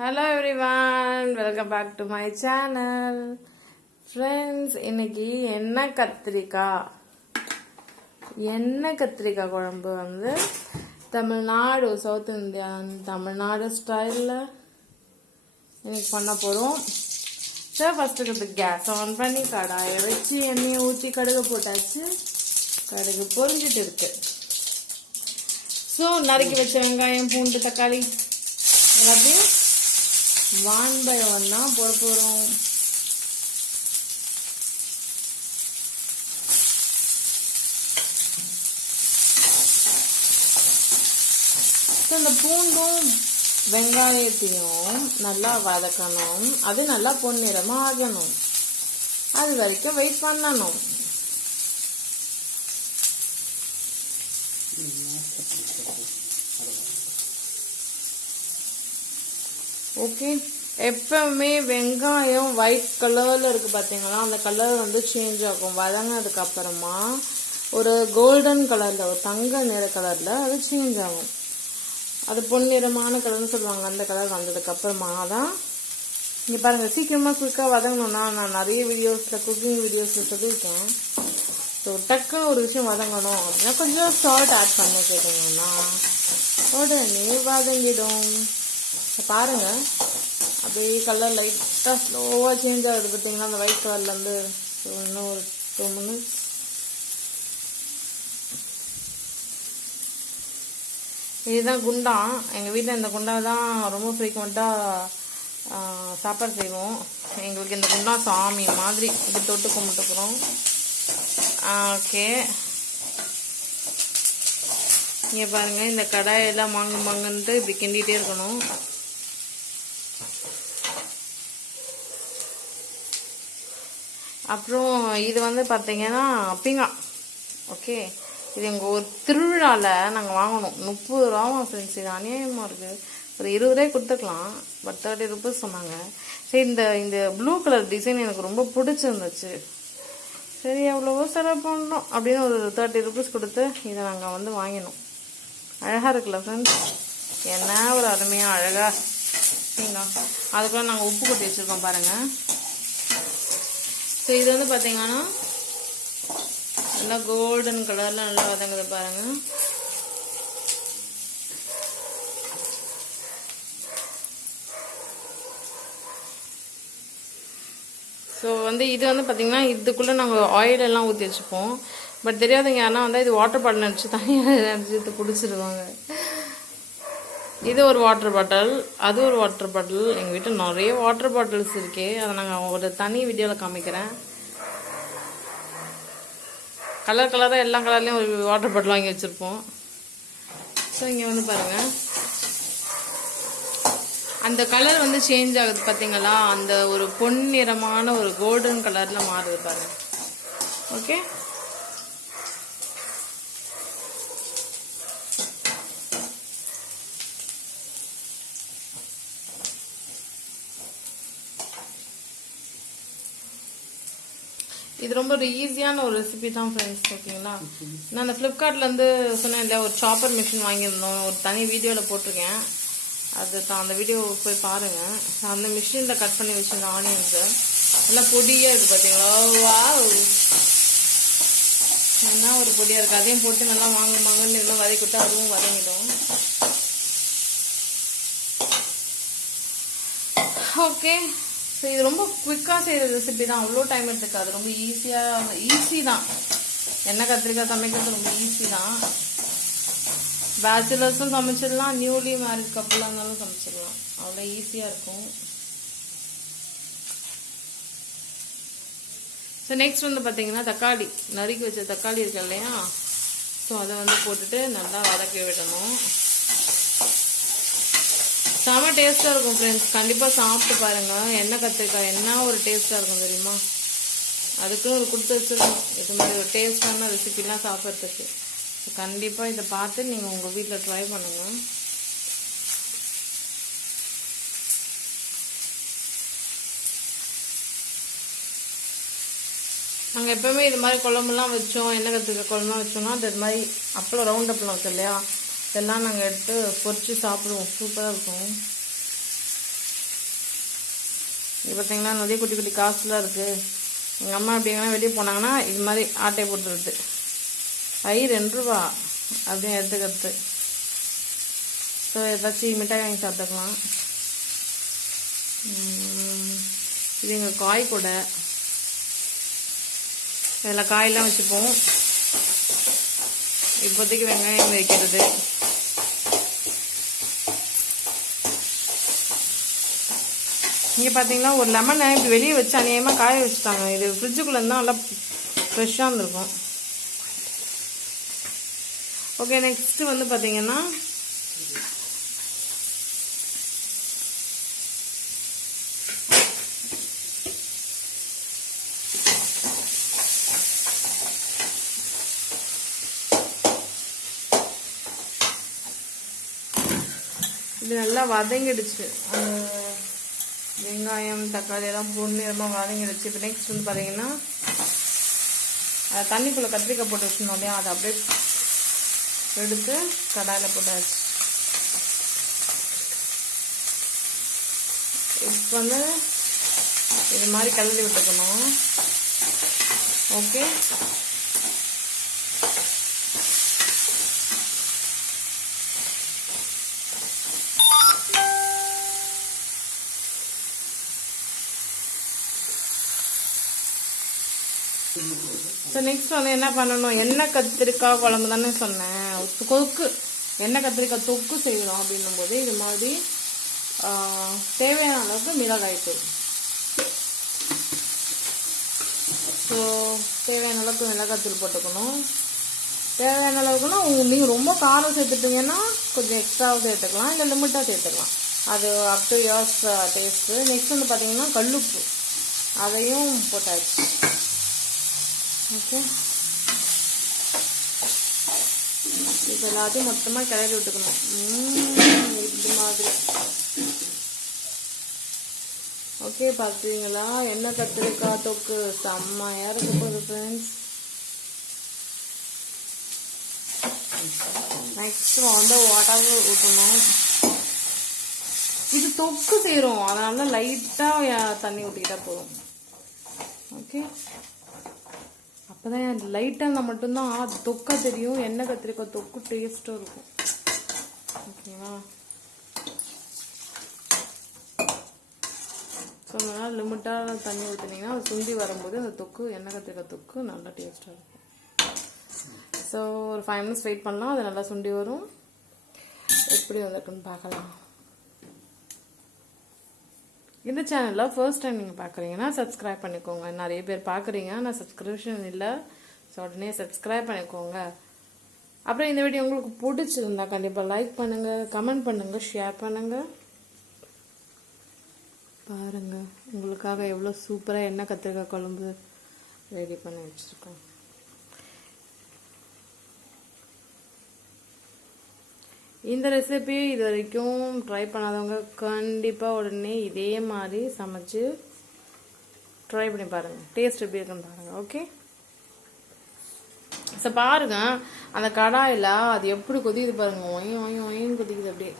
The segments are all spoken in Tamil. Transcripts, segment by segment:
Hello everyone, welcome back to my channel. Friends, இன்னைக்கு எண்ணெய் கத்திரிக்காய் குழம்பு வந்து தமிழ்நாடு சவுத் இந்தியன் தமிழ்நாடு ஸ்டைலில் இன்னைக்கு பண்ண போகிறோம். ஸோ ஃபஸ்ட்டு கேஸ் ஆன் பண்ணி கடாயை வச்சு எண்ணெயை ஊற்றி கடுகு போட்டாச்சு. கடுகு பொரிஞ்சிட்டு இருக்கு. ஸோ நறுக்கி வச்ச வெங்காயம் பூண்டு தக்காளி எல்லாத்தையும் 1 by 1 போட போறோம். இந்த பூண்டும் வெங்காயத்தையும் நல்லா வதக்கணும். அது நல்லா பொன்னிறமா ஆகணும். அது வரைக்கும் வெயிட் பண்ணணும். ஓகே, எப்பவுமே வெங்காயம் ஒயிட் கலர்ல இருக்கு பாத்தீங்களா, அந்த கலர் வந்து சேஞ்ச் ஆகும். வதங்கினதுக்கு அப்புறமா ஒரு கோல்டன் கலர்ல, ஒரு தங்க நிற கலர்ல அது சேஞ்ச் ஆகும். அது பொன்னிறமான கலர்னு சொல்லுவாங்க. அந்த கலர் வந்ததுக்கு அப்புறமா தான் இங்க பாருங்க, சீக்கிரமா குயிக்கா வதங்கணும்னா நான் நிறைய வீடியோஸ்ல குக்கிங் வீடியோஸ்ல சொல்லியிருக்கேன். ஸோ டக்குன்னு ஒரு விஷயம் வதங்கணும் அப்படின்னா கொஞ்சம் சால்ட் ஆட் பண்ணி கேட்டீங்கன்னா உடனே வதங்கிடும். பாருங்க, அப்படியே கலர் லைட்டா ஸ்லோவா சேஞ்ச் ஆகுது பார்த்தீங்கன்னா, அந்த ஒயிட் கலர்ல இருந்து. இன்னும் ஒரு 2 minutes. இதுதான் குண்டா. எங்க வீட்டில் இந்த குண்டா தான் ரொம்ப ஃப்ரீக்வெண்டா சாப்பாடு செய்வோம். எங்களுக்கு இந்த குண்டா சாமி மாதிரி இது தொட்டு கும்பிட்டுக்கிறோம். ஓகே, இங்க பாருங்க, இந்த கடாயெல்லாம் மாங்குன்ட்டு இப்படி கிண்டிகிட்டே இருக்கணும். அப்புறம் இது வந்து பார்த்தீங்கன்னா பீங்கா. ஓகே, இது எங்கள் ஒரு திருவிழாவில் நாங்கள் வாங்கணும். 30 ரூபா ஃப்ரெண்ட்ஸ். இது அநியாயமாக இருக்குது. ஒரு 20 ரூபாய் கொடுத்துக்கலாம், பட் 30 rupees சொன்னாங்க. சரி, இந்த ப்ளூ கலர் டிசைன் எனக்கு ரொம்ப பிடிச்சிருந்துச்சு. சரி, எவ்வளவோ செலவு பண்ணோம் அப்படின்னு ஒரு 30 rupees கொடுத்து இதை நாங்கள் வந்து வாங்கினோம். அழகாக இருக்குல்ல ஃப்ரெண்ட்ஸ்? என்ன ஒரு அருமையாக அழகாக பீங்கா. அதுக்குள்ள நாங்கள் உப்பு கொட்டி வச்சுருக்கோம் பாருங்கள். ஸோ இது வந்து பார்த்தீங்கன்னா நல்லா கோல்டன் கலரில் நல்லா வதங்குது பாருங்க. ஸோ வந்து இது வந்து பார்த்தீங்கன்னா இதுக்குள்ளே நாங்கள் ஆயில் எல்லாம் ஊற்றி வச்சுப்போம். பட் தெரியாதவங்க யாருன்னா வந்தால் இது வாட்டர் பாட்டில் அடிச்சு தனியாக அடிச்சு குடிச்சிருவாங்க. இது ஒரு வாட்டர் பாட்டில், அது ஒரு வாட்டர் பாட்டில். எங்கள் வீட்டில் நிறைய வாட்டர் பாட்டில்ஸ் இருக்கே. அதை நாங்கள் ஒரு தனி வீடியோவில் காமிக்கிறேன். கலர் கலராக எல்லா கலர்லேயும் ஒரு வாட்டர் பாட்டில் வாங்கி வச்சுருப்போம். ஸோ இங்கே வந்து பாருங்கள், அந்த கலர் வந்து சேஞ்ச் ஆகுது பார்த்தீங்களா, அந்த ஒரு பொன்னிறமான ஒரு கோல்டன் கலரில் மாறுது பாருங்க. ஓகே, இது ரொம்ப ஒரு ஈஸியான ஒரு ரெசிபி தான் ஃப்ரெண்ட்ஸ். ஓகேங்களா, நான் அந்த ஃப்ளிப்கார்ட்லேருந்து சொன்னேன் இல்லையா, ஒரு சாப்பர் மிஷின் வாங்கியிருந்தோம். ஒரு தனி வீடியோவில் போட்டிருக்கேன். அது தான், அந்த வீடியோ போய் பாருங்கள். அந்த மிஷினில் கட் பண்ணி வச்சுருந்த ஆனியன்ஸு எல்லாம் பொடியாக இருக்குது பார்த்தீங்களா. வா, என்ன ஒரு பொடியாக இருக்குது. அதையும் போட்டு நல்லா வாங்கன்னு எல்லாம் வதக்கிவிட்டு அதுவும் வதங்கிடும். ஓகே, ஸோ இது ரொம்ப குவிக்காக செய்கிற ரெசிபி தான். அவ்வளோ டைம் எடுத்துக்காது. ரொம்ப ஈஸி தான். எண்ணெய் கத்திரிக்காய் சமைக்கிறது ரொம்ப ஈஸி தான். பேச்சுலர்ஸும் சமைச்சிடலாம், நியூலி மேரிட் கப்பலாக இருந்தாலும் சமைச்சிடலாம். அவ்வளோ ஈஸியாக இருக்கும். ஸோ நெக்ஸ்ட் வந்து பார்த்தீங்கன்னா தக்காளி, நறுக்கி வச்ச தக்காளி இருக்கு இல்லையா, ஸோ அதை வந்து போட்டுட்டு நல்லா வதக்கி விடணும். செம டேஸ்ட்டாக இருக்கும் ஃப்ரெண்ட்ஸ். கண்டிப்பாக சாப்பிட்டு பாருங்கள். எண்ணெய் கத்திரிக்காய் என்ன ஒரு டேஸ்ட்டாக இருக்கும் தெரியுமா. அதுக்குன்னு ஒரு கொடுத்து வச்சுருக்கோம் இது மாதிரி ஒரு டேஸ்டான ரெசிபிலாம் சாப்பிட்றதுக்கு. கண்டிப்பாக இதை பார்த்து நீங்கள் உங்கள் வீட்டில் ட்ரை பண்ணுங்கள். நாங்கள் எப்போவுமே இது மாதிரி குழம்புலாம் வச்சோம், எண்ணெய் கத்திரிக்காய் குழம்புலாம் வச்சோம்னா அது மாதிரி அப்பளம் ரவுண்ட் அப்பளம் இருக்கு இல்லையா, இதெல்லாம் நாங்கள் எடுத்து பொரிச்சு சாப்பிடுவோம். சூப்பராக இருக்கும். இது பார்த்தீங்கன்னா நிறைய குட்டி குட்டி காசுலாம் இருக்குது. எங்கள் அம்மா அப்படிங்கன்னா வெளியே போனாங்கன்னா இது மாதிரி ஆட்டையை போட்டுருது. 2 ரூபா அப்படின்னு எடுத்துக்கிறது. ஸோ ஏதாச்சும் மிட்டாய் வாங்கி சாப்பிட்டுக்கலாம். இது எங்கள் காய் கூட. இதில் காயெல்லாம் வச்சுப்போம். இப்போதைக்கு வெங்காயம் வைக்கிறது. இங்கே பார்த்தீங்கன்னா ஒரு லெமனை இப்படி வெளியே வச்சு அநியாயமாக காய வச்சுட்டாங்க. இது ஃப்ரிட்ஜுக்குள்ளே இருந்தால் நல்லா ஃப்ரெஷ்ஷாக இருந்திருக்கும். ஓகே, நெக்ஸ்ட்டு வந்து பார்த்தீங்கன்னா இது நல்லா வதங்கிடுச்சு. வெங்காயம் தக்காளி எல்லாம் பொன்னிறமாக வதங்கிடுச்சு. இப்போ நெக்ஸ்ட் வந்து பார்த்தீங்கன்னா தண்ணிக்குள்ளே கத்திரிக்காய் போட்டு வச்சுருந்தோம் இல்லையா, அதை அப்படியே எடுத்து கடாயில் போட்டாச்சு. இப்போ வந்து இது மாதிரி கலரி விட்டுக்கணும். ஓகே, ஸோ நெக்ஸ்ட் வந்து என்ன பண்ணணும், எண்ணெய் கத்திரிக்காய் குழம்பு தானே சொன்னேன். தொக்கு எண்ணெய் கத்திரிக்காய் தொக்கு செய்யணும். அப்படின்னும் போது இது மாதிரி தேவையான அளவுக்கு மிளகாய்த்தூள். ஸோ தேவையான அளவுக்கு மிளகாய்த்தூள் போட்டுக்கணும். தேவையான அளவுக்குன்னா நீங்கள் ரொம்ப காரம் சேர்த்துட்டீங்கன்னா கொஞ்சம் எக்ஸ்ட்ராவாக சேர்த்துக்கலாம், இல்லை லிமிட்டாக சேர்த்துக்கலாம். அது up to yours taste. Next வந்து பார்த்தீங்கன்னா கல்லுப்பு, அதையும் போட்டாச்சு. ஓகே, இப்போ எல்லாத்தையும் மொத்தமாக கிளறி விட்டுக்கணும். இது மாதிரி. ஓகே, பார்த்தீங்களா எண்ணெய் கத்திரிக்காய் தொக்கு செம்மையாக இருக்க போகுது ஃப்ரெண்ட்ஸ். நெக்ஸ்ட் வந்து வாட்டர் ஊற்றணும். இது தொக்கு செய்கிறோம், அதனால லைட்டாக தண்ணி ஊற்றிக்கிட்டா போதும். ஓகே, அப்போதான் லைட்டாக இருந்தால் மட்டும்தான் அது தொக்கா தெரியும். எண்ணெய் கத்திரிக்காய் தொக்கு டேஸ்ட்டாக இருக்கும். ஓகேவா? ஸோ அதனால் லிமிட்டாக தண்ணி ஊற்றினீங்கன்னா அது சுண்டி வரும்போது அந்த தொக்கு எண்ணெய் கத்திரிக்காய் தொக்கு நல்லா டேஸ்ட்டாக இருக்கும். ஸோ ஒரு 5 minutes வெயிட் பண்ணலாம். அது நல்லா சுண்டி வரும். எப்படி வந்திருக்குன்னு பார்க்கலாம். இந்த சேனலில் ஃபர்ஸ்ட் டைம் நீங்கள் பார்க்குறீங்கன்னா சப்ஸ்கிரைப் பண்ணிக்கோங்க. நிறைய பேர் பார்க்குறீங்க, ஆனால் சப்ஸ்கிரிப்ஷன் இல்லை. ஸோ உடனே சப்ஸ்கிரைப் பண்ணிக்கோங்க. அப்புறம் இந்த வீடியோ உங்களுக்கு பிடிச்சிருந்தா கண்டிப்பாக லைக் பண்ணுங்கள், கமெண்ட் பண்ணுங்கள், ஷேர் பண்ணுங்கள். பாருங்கள், உங்களுக்காக எவ்வளோ சூப்பராக எண்ணெய் கத்திரிக்காய் குழம்பு ரெடி பண்ணி வச்சுருக்கோம். இந்த ரெசிபி இது வரைக்கும் ட்ரை பண்ணாதவங்க கண்டிப்பாக உடனே இதே மாதிரி சமைச்சு ட்ரை பண்ணி பாருங்கள். டேஸ்ட் எப்படி இருக்குன்னு பாருங்கள். ஓகே, ஸோ பாருங்கள் அந்த கடாயில் அது எப்படி கொதிக்குது பாருங்கள். ஒயும் கொதிக்குது. அப்படியே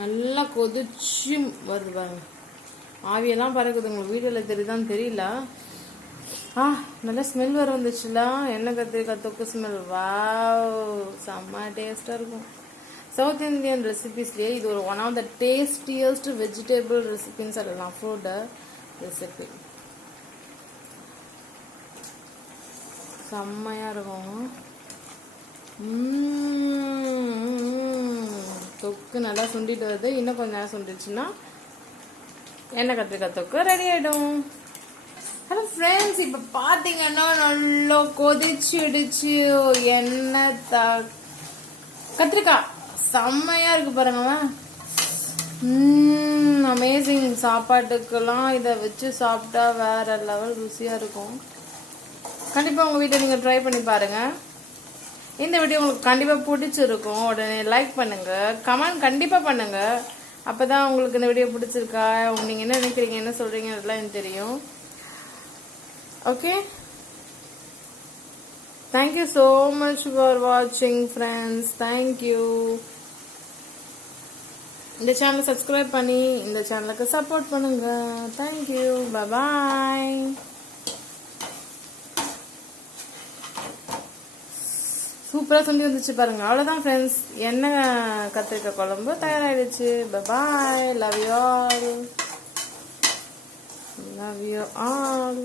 நல்லா கொதிச்சு வருது பாருங்கள். ஆவியெல்லாம் பறக்குது. உங்களுக்கு வீடியோவில் தெரியுதான்னு தெரியல. நல்லா ஸ்மெல் வர வந்துச்சுல, எண்ணெய் கத்திரிக்காய் தொக்கு ஸ்மெல். வாவ், செம்ம டேஸ்ட்டாக இருக்கும். சவுத் இந்தியன் ரெசிபிஸ்லேயே இது ஒரு one of the tastiest vegetable ரெசிபின்னு சொல்லலாம். ஃபுட் ரெசிபி செம்மையாக இருக்கும். தொக்கு நல்லா சுண்டிட்டு வருது. இன்னும் கொஞ்சம் நேரம் சுண்டிச்சுன்னா எண்ணெய் கத்திரிக்காய் தொக்கு ரெடி ஆகிடும். ஹலோ ஃப்ரெண்ட்ஸ், இப்போ பார்த்தீங்கன்னா நல்லா கொதிச்சுடுச்சு எண்ணெய் கத்திரிக்காய். செம்மையா இருக்கு பாருங்க. அமேசிங். சாப்பாட்டுக்கெல்லாம் இதை வச்சு சாப்பிட்டா வேற லெவல் ருசியா இருக்கும். கண்டிப்பா உங்க வீட்டை நீங்க ட்ரை பண்ணி பாருங்க. இந்த வீடியோ உங்களுக்கு கண்டிப்பா பிடிச்சிருக்கும். உடனே லைக் பண்ணுங்க, கமெண்ட் கண்டிப்பா பண்ணுங்க. அப்பதான் உங்களுக்கு இந்த வீடியோ பிடிச்சிருக்கா, நீங்க என்ன நினைக்கிறீங்க, என்ன சொல்றீங்க, அதெல்லாம் எனக்கு தெரியும். Okay, thank you so much for watching friends. Thank you. இந்த சேனலை சப்ஸ்கிரைப் பண்ணி இந்த சேனலுக்கு சப்போர்ட் பண்ணுங்க. தேங்க்யூ. பாய். சூப்பரா சுண்டி வந்துச்சு பாருங்க. அவ்வளவுதான் ஃப்ரெண்ட்ஸ், எண்ணெய் கத்திரிக்காய் குழம்பு தயாராயிடுச்சு. பாய். Love you all.